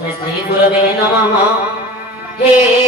श्री गुरवे नमः। हे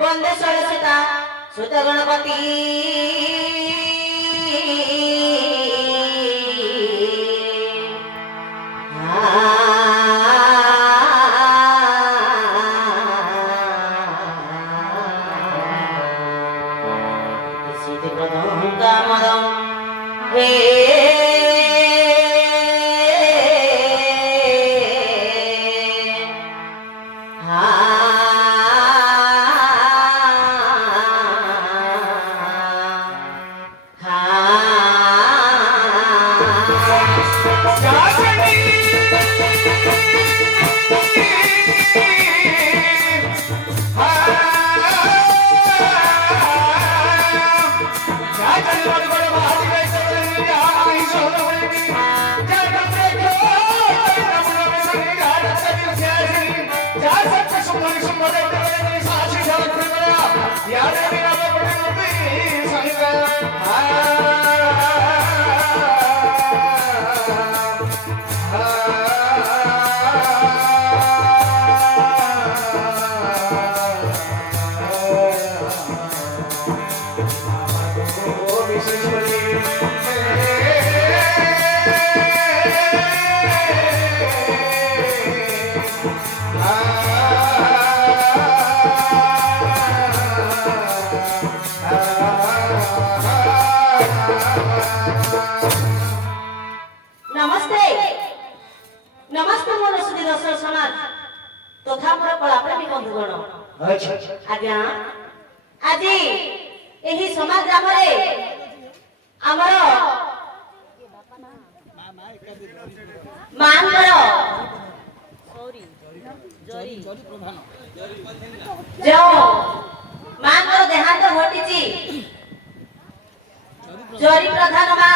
वंदे सरस्वती सुत गणपति ବସଳ ସମାଜ ତଥା ମୋର କଳାପ୍ରେମୀ ବନ୍ଧୁଗଣ। ଆଚ୍ଛା ଆଜ୍ଞା ଆଜି ଏହି ସମାଜ ଗ୍ରାମରେ ଆମର ମାଙ୍କର ଯେଉଁ ମାଙ୍କର ଦେହାନ୍ତ ଘଟିଛି ଜରି ପ୍ରଧାନ ମା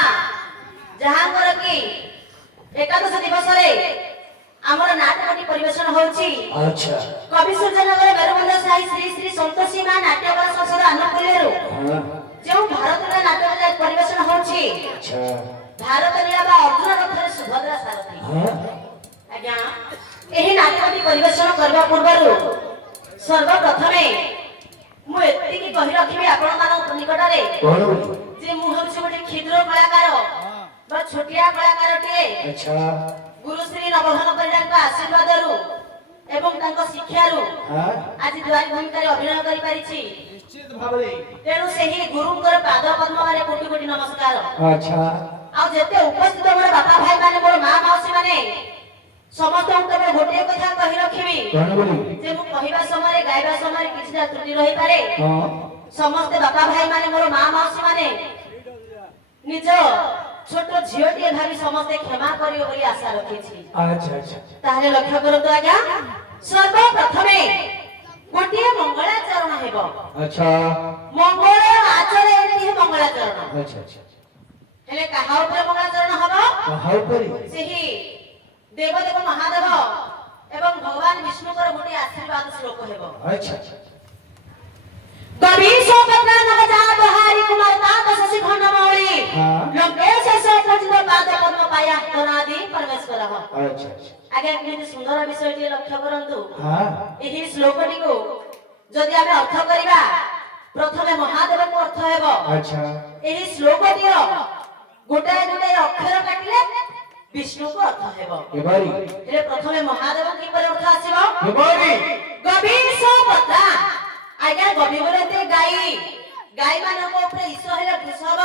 ଯାହାଙ୍କର କି ଏକାଦଶ ଦିବସରେ ଆମର ନାଟକଟି ପରିବେଷଣ ହେଉଛି। ଆଚ୍ଛା କବି ସୂର୍ଯ୍ୟନଗର ବେରବନ୍ଧ ସାହି ଶ୍ରୀ ଶ୍ରୀ ସନ୍ତୋଷୀ ମା ନାଟ୍ୟକଳା ସଂସଦ ଆନନ୍ଦପୁରରୁ ଯେଉଁ ଭାରତୀୟ ନାଟକ ପରିବେଷଣ ହେଉଛି ଆଚ୍ଛା ଭାରତ ଲୀଳା ବା ଅର୍ଜୁନ ରଥରେ ସୁଭଦ୍ରା ସାରଥୀ। ଆଜ୍ଞା ଏହି ନାଟକଟି ପରିବେଷଣ କରିବା ପୂର୍ବରୁ ସର୍ବପ୍ରଥମେ ମୁଁ ଏତିକି କହି ରଖିବି ଆପଣମାନଙ୍କ ନିକଟରେ ଯେ ମୁଁ ହେଉଛି ଗୋଟେ କ୍ଷୁଦ୍ର କଳାକାର ବା ଛୋଟିଆ କଳାକାରଟିଏ। ଆଚ୍ଛା ଗୁରୁଶ୍ରୀ ନବଘନ ପରିଡ଼ାଙ୍କ ଆଶୀର୍ବାଦରୁ ଏବଂ ତାଙ୍କ ଶିକ୍ଷାରୁ ଆଜି ଦ୍ୱାରୀ ଭୂମିକାରେ ଅଭିନୟ କରିପାରିଛି। ନିଶ୍ଚିତ ଭାବରେ ତେଣୁ ସେହି ଗୁରୁଙ୍କର ପାଦ ପଦ୍ମରେ କୋଟି କୋଟି ନମସ୍କାର। ଆଚ୍ଛା ଆଉ ଯେତେ ଉପସ୍ଥିତ ମୋର ବାପା ଭାଇ ମାନେ ମୋର ମା ମାଉସୀ ମାନେ ସମସ୍ତଙ୍କୁ କେବଳ ଗୋଟିଏ କଥା କହି ରଖିବି ଯେ ମୁଁ କହିବା ସମୟରେ ଗାଇବା ସମୟରେ କିଛିଟା ତ୍ରୁଟି ରହିପାରେ। ସମସ୍ତେ ବାପା ଭାଇ ମାନେ ମୋର ମା ମାଉସୀ ମାନେ ନିଜ ଛୋଟ ଝିଅଟିଏ ଭାବି ସମସ୍ତେ କ୍ଷମା କରିବେ ବୋଲି ଆଶା ରଖିଛି। ଆଚ୍ଛା ଆଚ୍ଛା ତାହେଲେ ଲକ୍ଷ୍ୟ କରନ୍ତୁ ଆଜ୍ଞା ସର୍ବପ୍ରଥମେ ଗୋଟିଏ ମଙ୍ଗଳାଚରଣ ହେବ। ଆଚ୍ଛା ମଙ୍ଗଳ ଆଚରେ ଏମିତି ମଙ୍ଗଳାଚରଣ ଆଚ୍ଛା ଆଚ୍ଛା ହେଲେ କାହା ଉପରେ ମଙ୍ଗଳାଚରଣ ହବ? କାହା ଉପରେ? ସେହି ଦେବଦେବ ମହାଦେବ ଏବଂ ଭଗବାନ ବିଷ୍ଣୁଙ୍କର ଗୋଟିଏ ଆଶୀର୍ବାଦ ଶ୍ଲୋକ ହେବ। ଆଚ୍ଛା କବିଶ ପତ୍ର ନଗଜାତ ହାରି କୁମାର ତାତ ଶଶି ଖଣ୍ଡ ମୌଳି ଲଙ୍କେଶ ସପଚିତ ପାଦ ପଦ୍ମ ପାୟା ତନାଦି ପରମେଶ୍ୱର। ଆଚ୍ଛା ଆଜ୍ଞା କେମିତି ସୁନ୍ଦର ବିଷୟଟିଏ ଲକ୍ଷ୍ୟ କରନ୍ତୁ। ଏହି ଶ୍ଲୋକଟିକୁ ଯଦି ଆମେ ଅର୍ଥ କରିବା ପ୍ରଥମେ ମହାଦେବଙ୍କୁ ଅର୍ଥ ହେବ। ଆଚ୍ଛା ଏହି ଶ୍ଲୋକଟିର ଗୋଟାଏ ଗୋଟାଏ ଅକ୍ଷର କାଟିଲେ ବିଷ୍ଣୁକୁ ଅର୍ଥ ହେବ। ହେଲେ ପ୍ରଥମେ ମହାଦେବ କିପରି ଅର୍ଥ ଆସିବ? ଗବୀଶ ପତ୍ରା। ଆଜ୍ଞା ଗବି ବୋଲନ୍ତି ଗାଈ। ଗାଈ ମାନଙ୍କ ଉପରେ ଈଶ ହେଲେ ବୃଷଭ।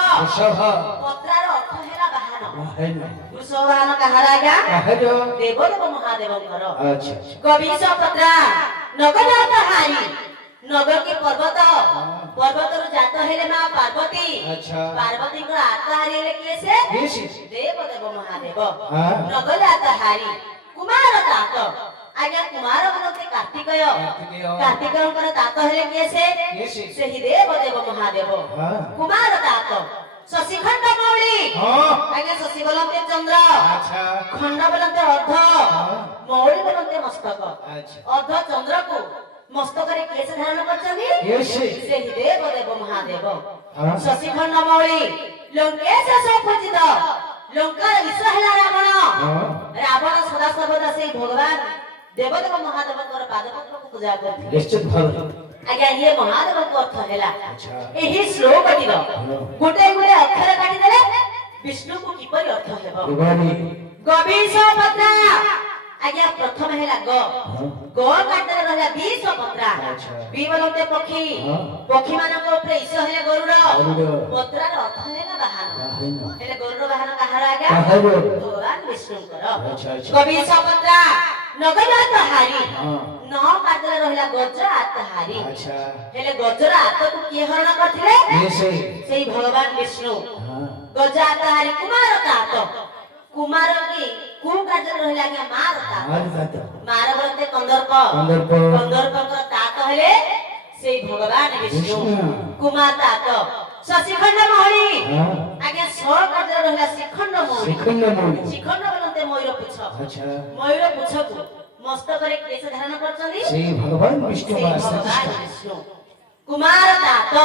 ପତ୍ରାର ଅର୍ଥ ହେଲା ବାହନ। ବୃଷଭ ବାହନ କାହାର ଆଜ୍ଞା? ଦେବଦେବ ମହାଦେବଙ୍କର। ଗବୀଶ ପତ୍ରା ନଗଜାତ ହାରି। ନଗ କି ପର୍ବତ ପର୍ବତରୁ ଜାତ ହେଲେ ମା ପାର୍ବତୀ। ପାର୍ବତୀଙ୍କର ଆତହାରି ହେଲେ କିଏ ସେ? ଦେବଦେବ ମହାଦେବ। ନଗଜାତ ହାରି କୁମାର ତାତ। ଆଜ୍ଞା କୁମାର ବୋଲନ୍ତି କାର୍ତ୍ତିକେୟ। କାର୍ତ୍ତିକେୟଙ୍କର ତାତ ହେଲେ କିଏ ସେ? ସେହି ଦେବଦେବ ମହାଦେବ। କୁମାର ତାତ ଶଶିଖଣ୍ଡ ମୌଳି। ଆଜ୍ଞା ଶଶି ବୋଲନ୍ତି ଚନ୍ଦ୍ର। ଖଣ୍ଡ ବୋଲନ୍ତି ଅର୍ଧ। ମୌଳି ବୋଲନ୍ତି ମସ୍ତକ। ଅର୍ଧ ଚନ୍ଦ୍ରକୁ ମସ୍ତକରେ କିଏ ସେ ଧାରଣ କରିଛନ୍ତି? ସେହି ଦେବଦେବ ମହାଦେବ। ଶଶିଖଣ୍ଡ ମୌଳି ଲଙ୍କେଶ ସୁପୂଜିତ। ଲଙ୍କାର ବିଷ ହେଲା ରାବଣ। ରାବଣ ସଦା ସର୍ବଦା ସେଇ ଭଗବାନ ଦେବଦେବ ମହାଦେବଙ୍କର ପାଦପଦ୍ମକୁ ପୂଜା କରିଥିଲେ। ଆଜ୍ଞା ଇଏ ମହାଦେବଙ୍କ ଅର୍ଥ ହେଲା। ଏହି ଶ୍ଲୋକଟିର ଗୋଟେ ଗୋଟେ ଅକ୍ଷର କାଟିଦେଲେ ବିଷ୍ଣୁକୁ କିପରି ଅର୍ଥ ହେବ? ଗବୀଶ ପତ୍ରା। ଆଜ୍ଞା ପ୍ରଥମେ ହେଲା ଗ। ଗ କାଟିଦେଲେ ରହିଲା ବିଷ ପତ୍ରା। ବି ବୋଲନ୍ତି ପକ୍ଷୀ। ପକ୍ଷୀ ମାନଙ୍କ ଉପରେ ଈଶ ହେଲେ ଗରୁଡ। ପତ୍ରାର ଅର୍ଥ ହେଲା ବାହନ। ହେଲେ ଗରୁଡ ବାହନ କାହାର ଆଜ୍ଞା? ଭଗବାନ ବିଷ୍ଣୁଙ୍କର। ଗବୀଶ ପତ୍ରା ନଗଜାତ ହାରି। ନ କାଟିଦେଲେ ରହିଲା ଗଜ ଆତହାରି। ହେଲେ ଗଜର ଆତକୁ କିଏ ହରଣ କରିଥିଲେ? ସେଇ ଭଗବାନ ବିଷ୍ଣୁ। ଗଜ ଆତହାରି କୁମାର ତାତ। କୁମାର କି କୁ କାଟିଦେଲେ ରହିଲା ଆଜ୍ଞା ମାର ତାତ। ମାର ବୋଲନ୍ତି କନ୍ଦର୍ପ। କନ୍ଦର୍ପଙ୍କର ତାତ ହେଲେ ସେଇ ଭଗବାନ ବିଷ୍ଣୁ। କୁମାର ତାତ ଶଶିଖଣ୍ଡ ମୌଳି। ଆଜ୍ଞା ସ କାଟିଦେଲେ ରହିଲା ଶ୍ରୀଖଣ୍ଡ ମୌଳି। ଶ୍ରୀଖଣ୍ଡ ବୋଲନ୍ତି ମୟୂର ପୁଚ୍ଛ। ମୟୂର ପୁଚ୍ଛକୁ ମସ୍ତକରେ କିଏ ସେ ଧାରଣ କରିଛନ୍ତି? ସେଇ ଭଗବାନ ବିଷ୍ଣୁ। କୁମାର ତାତ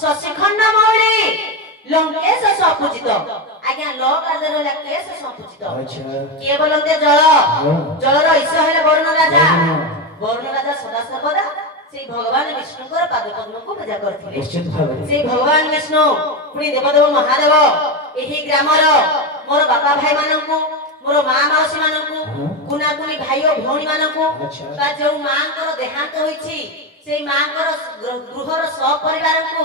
ଶଶିଖଣ୍ଡ ମୌଳି ଲଙ୍କେଶ ସୁପୂଜିତ। ଆଜ୍ଞା ଲ କାଟିଦେଲେ ରହିଲା କେଶ ସୁପୂଜିତ। କିଏ ବୋଲନ୍ତି ଜଳ। ଜଳର ଈଶ ହେଲେ ବରୁଣ ରାଜା। ବରୁଣ ରାଜା ସଦା ସର୍ବଦା ସେଇ ଭଗବାନ ବିଷ୍ଣୁଙ୍କର ପାଦପଦ୍ମକୁ ପୂଜା କରିଥିଲେ। ସେଇ ଭଗବାନ ବିଷ୍ଣୁ ପୁଣି ଦେବଦେବ ମହାଦେବ ଏହି ଗ୍ରାମର ମୋର ବାପା ଭାଇ ମାନଙ୍କୁ ମୋର ମା ମାଉସୀ ମାନଙ୍କୁ କୁନାକୁନି ଭାଇ ଓ ଭଉଣୀ ମାନଙ୍କୁ ବା ଯେଉଁ ମାଙ୍କର ଦେହାନ୍ତ ହୋଇଛି ସେଇ ମାଙ୍କର ଗୃହର ସପରିବାରଙ୍କୁ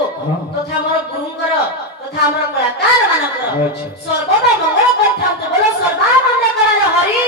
ତଥା ମୋର ଗୁରୁଙ୍କର ତଥା ଆମର କଳାକାର ମାନଙ୍କର ସର୍ବଦା ମଙ୍ଗଳ କରିଥାନ୍ତୁ। ବୋଲ ସର୍ବାନନ୍ଦ ହରି